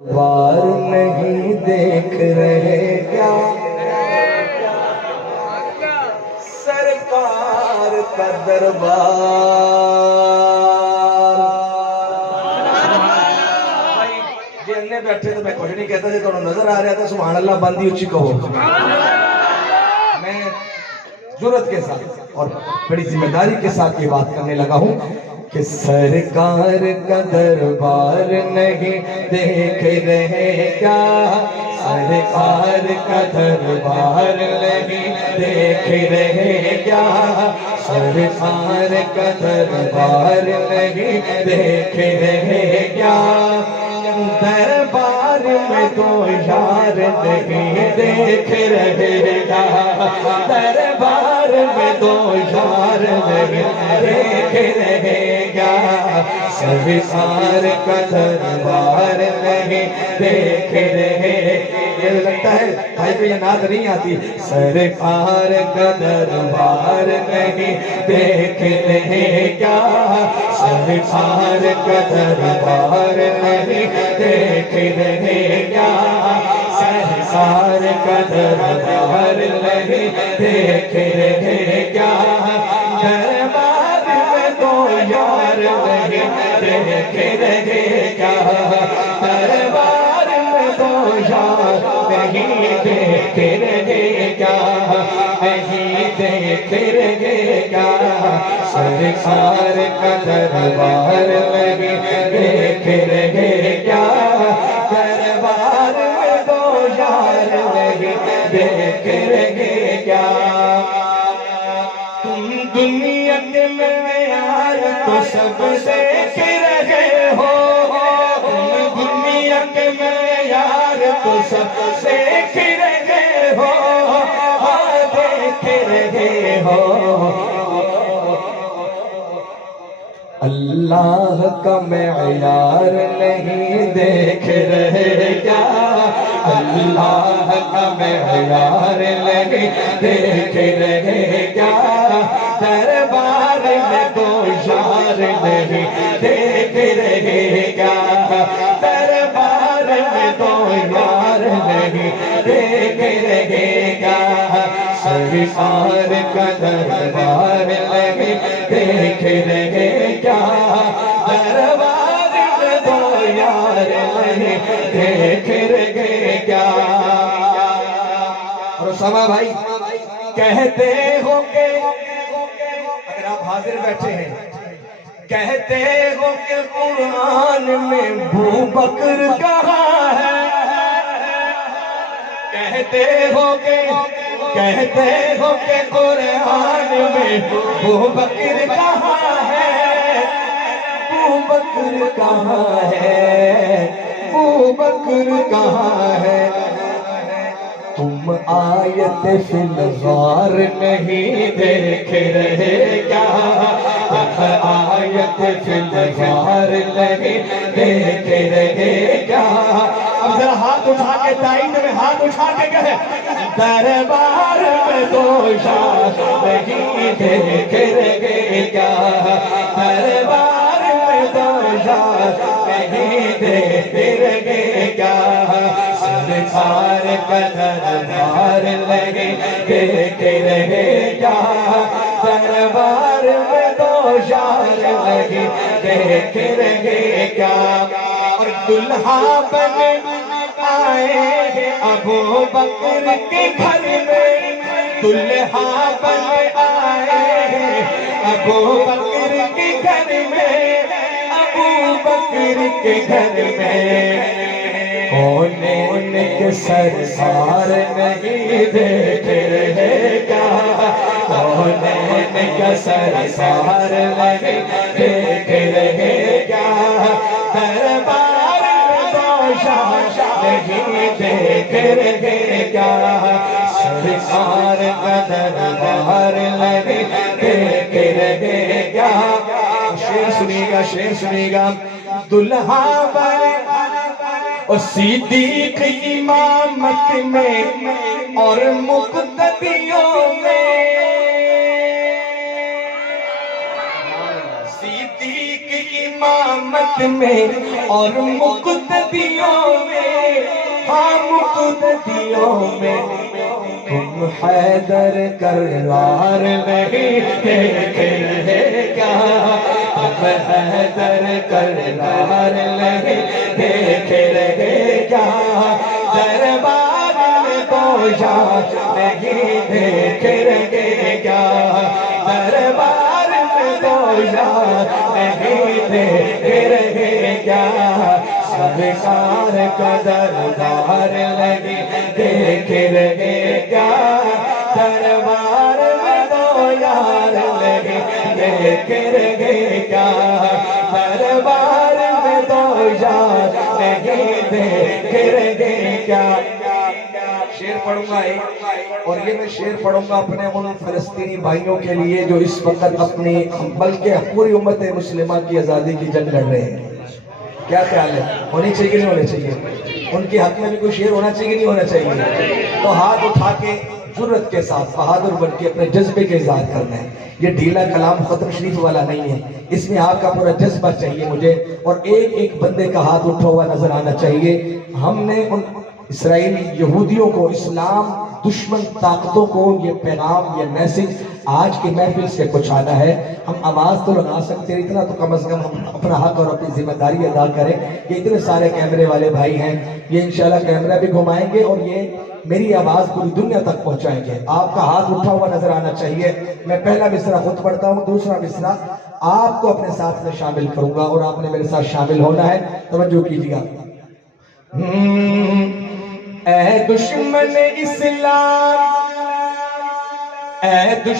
وار نہیں دیکھ رہے کیا سرکار کا دربار. جی انہیں بیٹھے تو میں کچھ نہیں کہتا جی تو نظر آ رہا تھا سبحان اللہ بندی اچھی کہو. میں جرات کے ساتھ اور بڑی ذمہ داری کے ساتھ یہ بات کرنے لگا ہوں کہ سرکار کا دربار نہیں دیکھ رہے کیا سرکار کا دربار نہیں دیکھ رہے کیا سرکار کا دربار نہیں دیکھ رہے کیا دربار میں تو یار نہیں دیکھ رہے کیا دربار میں تو یار نہیں دیکھ رہے کیا سرکار کا دربار نہیں دیکھ رہے. مجھے لگتا ہے بھائی کو یہ نعت نہیں آتی. سرکار کا دربار نہیں دیکھ رہے کیا سرکار کا دربار نہیں دیکھ رہے کیا سرکار کا دربار نہیں دیکھ رہے کیا دربار میں تو یار نہیں دیکھ رہے کیا دربار میں تو یار نہیں دیکھ رہے کیا نہیں دیکھ رہے کیا سرکار کا دربار نہیں دیکھ رہے کیا دربار میں تو یار نہیں دیکھ رہے کیا. تم دنیا کے معیار تو سب دیکھ رہے ہو تم دنیا کے معیار تو سب دیکھ رہے ہو دیکھ رہے ہو. اللہ کا معیار نہیں دیکھ رہے کیا اللہ کا معیار نہیں دیکھ رہے کیا دربار میں تو یار نہیں دیکھ رہے کیا دربار میں تو یار نہیں دیکھ رہے کیا سرکار کا دربار نہیں دیکھ رہے کیا دربار میں تو یار نہیں دیکھ رہے کیا. اور اسامہ بھائی کہتے ہو کہ اگر آپ حاضر بیٹھے ہیں کہتے ہو کہ قرآن میں ابو بکر کہاں ہے کہتے ہو کہ قرآن میں ابو بکر کہاں ہے ابو بکر کہاں ہے ابو بکر کہاں ہے. تم آیت فی الغار نہیں دیکھ رہے کیا آیت فی الغار نہیں دیکھ رہے کیا. اب ذرا ہاتھ اٹھا کے تائید میں ہاتھ اٹھا کے کہے دربار میں تو یار نہیں دیکھ رہے کیا دربار میں تو یار نہیں دیکھ رہے کیا سرکار کا دربار نہیں دیکھ رہے کیا دربار میں تو یار نہیں دیکھ رہے کیا. اور دلہا بنے آئے ہیں ابو بکر کے گھر میں دلہا بنے آئے ہیں ابو بکر کے گھر میں ابو بکر کے گھر میں کون کے سرکار نہیں دیکھ رہے کیا کون کے سرکار نہیں دیکھ رہے کیا دربار میں تو یار نہیں دیکھ رہے کیا سرکار کا دربار نہیں دیکھ رہے کیا. شعر سنیے گا شعر سنیے گا. دلہا بنے اور صدیق امامت میں اور مقتدیوں میں صدیق امامت امامت میں اور مقتدیوں میں، ہاں مقتدیوں میں تم حیدر کرار نہیں دیکھ رہے کیا؟ تم حیدر کرار نہیں دیکھ رہے کیا؟ دربار میں گوشا نہیں دیکھ رہے کیا؟ دربار میں گوشا نہیں دیکھ رہے کیا؟ سرکار کا دربار نہیں دیکھ رہے کیا؟ دربار میں دو یار نہیں دیکھ رہے کیا؟ دربار میں دو یار نہیں دیکھ رہے کیا؟ شعر پڑھوں گا ایک، اور یہ میں شعر پڑھوں گا اپنے ان فلسطینی بھائیوں کے لیے جو اس وقت اپنی بلکہ پوری امت مسلمہ کی آزادی کی جنگ لڑ رہے ہیں۔ کیا خیال ہے؟ ہونی چاہیے کہ نہیں ہونی چاہیے؟ ان کے حق میں بھی کوئی شعر ہونا چاہیے کہ نہیں ہونا چاہیے؟ تو ہاتھ اٹھا کے جرت کے ساتھ بہادر بن کے اپنے جذبے کے اظہار کرنا ہے۔ یہ ڈھیلا کلام ختم شریف والا نہیں ہے، اس میں آپ کا پورا جذبہ چاہیے مجھے، اور ایک ایک بندے کا ہاتھ اٹھا ہوا نظر آنا چاہیے۔ ہم نے ان اسرائیلی یہودیوں کو، اسلام دشمن طاقتوں کو یہ پیغام، یہ میسج آج کی محفل سے پہنچانا ہے۔ ہم آواز تو لگا سکتے ہیں، اتنا تو کم از کم ہم اپنا حق اور اپنی ذمہ داری ادا کریں کہ اتنے سارے کیمرے والے بھائی ہیں، یہ انشاءاللہ کیمرہ بھی گھمائیں گے اور یہ میری آواز پوری دنیا تک پہنچائیں گے۔ آپ کا ہاتھ اٹھا ہوا نظر آنا چاہیے۔ میں پہلا مصرع خود پڑھتا ہوں، دوسرا مصرع آپ کو اپنے ساتھ میں شامل کروں گا اور آپ نے میرے ساتھ شامل ہونا ہے۔ توجہ کیجیے گا۔ اے دشمن اسلام، اے دشمن